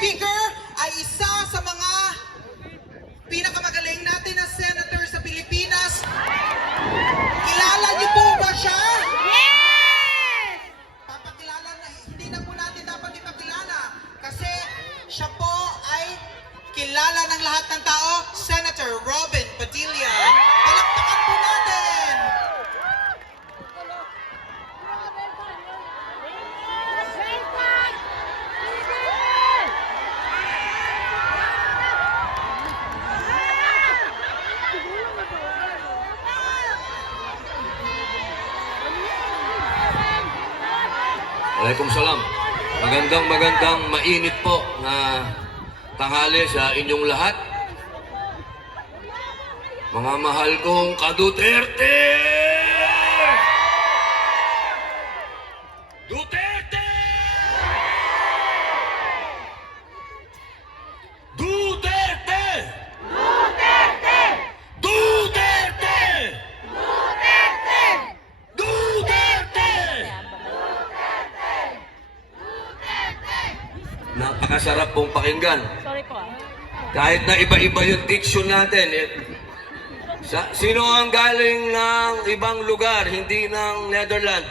speaker ay isa sa mga pinakamagaling natin na senator sa Pilipinas. Kilala niyo po ba siya? Yes! Papakilala na, hindi na po natin dapat ipakilala kasi siya po ay kilala ng lahat ng tao, Senator Robin Padilla. Palakpakan po natin! Waalaikumsalam. Magandang mainit po na tanghali sa inyong lahat. Mga mahal kong ka-Duterte! Duterte! Duterte! Duterte! Duterte! Duterte! Duterte! Napakasarap pong pakinggan. Sorry po. Kahit na iba-iba yung diction natin. Sino ang galing ng ibang lugar, hindi ng Netherlands?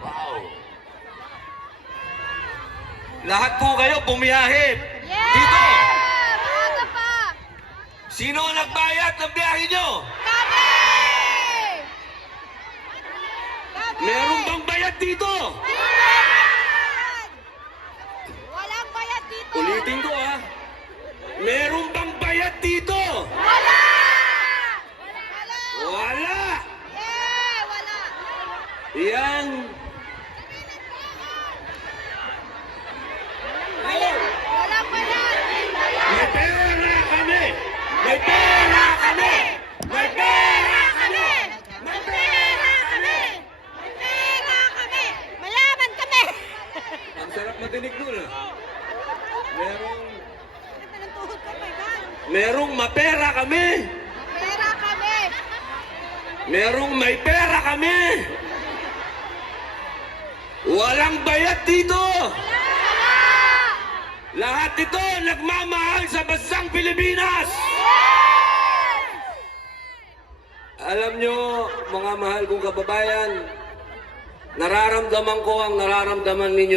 Wow. Lahat po kayo bumiyahe. Dito. Maaga pa! Sino ang nagbayad ng biyahe nyo? Kami! Kami! Meron bang bayad dito? Walang bayad dito! Ulitin ko ha. Meron bang bayad dito? Wala! Wala! Wala. Yeah! Wala! Yan. Walang bayad! May pera kami! May pera kami! May pera kami! May pera kami! May pera kami! Malaman kami! Ang sarap matinig nun ah. Merong mapera kami! Pera kami! Merong may pera kami! Walang bayad dito! Lahat ito nagmamahal sa bansang Pilipinas! Alam nyo, mga mahal kong kababayan, nararamdaman ko ang nararamdaman ninyo.